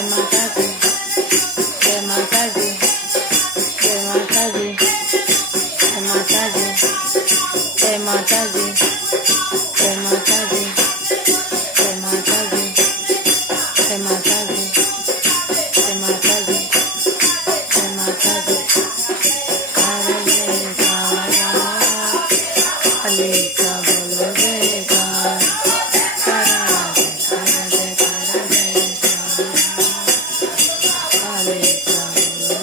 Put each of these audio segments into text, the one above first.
जय माता दी, जय माता दी, जय माता दी, जय माता दी, जय माता दी, जय माता दी, जय माता दी, जय माता दी, जय माता दी, जय माता दी। हरे का बोलो जयकार, करा जय करा जय हरे का बोलो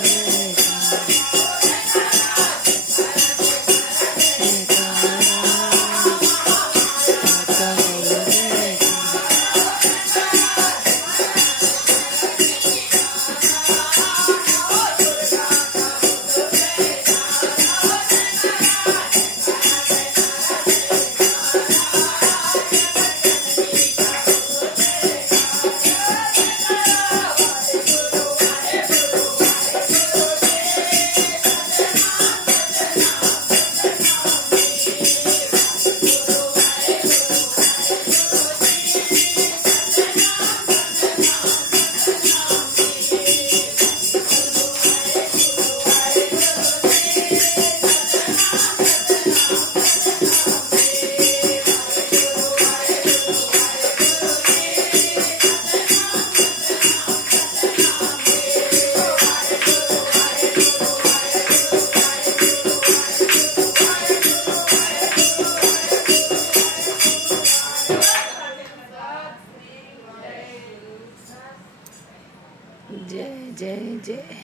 जय जय जय।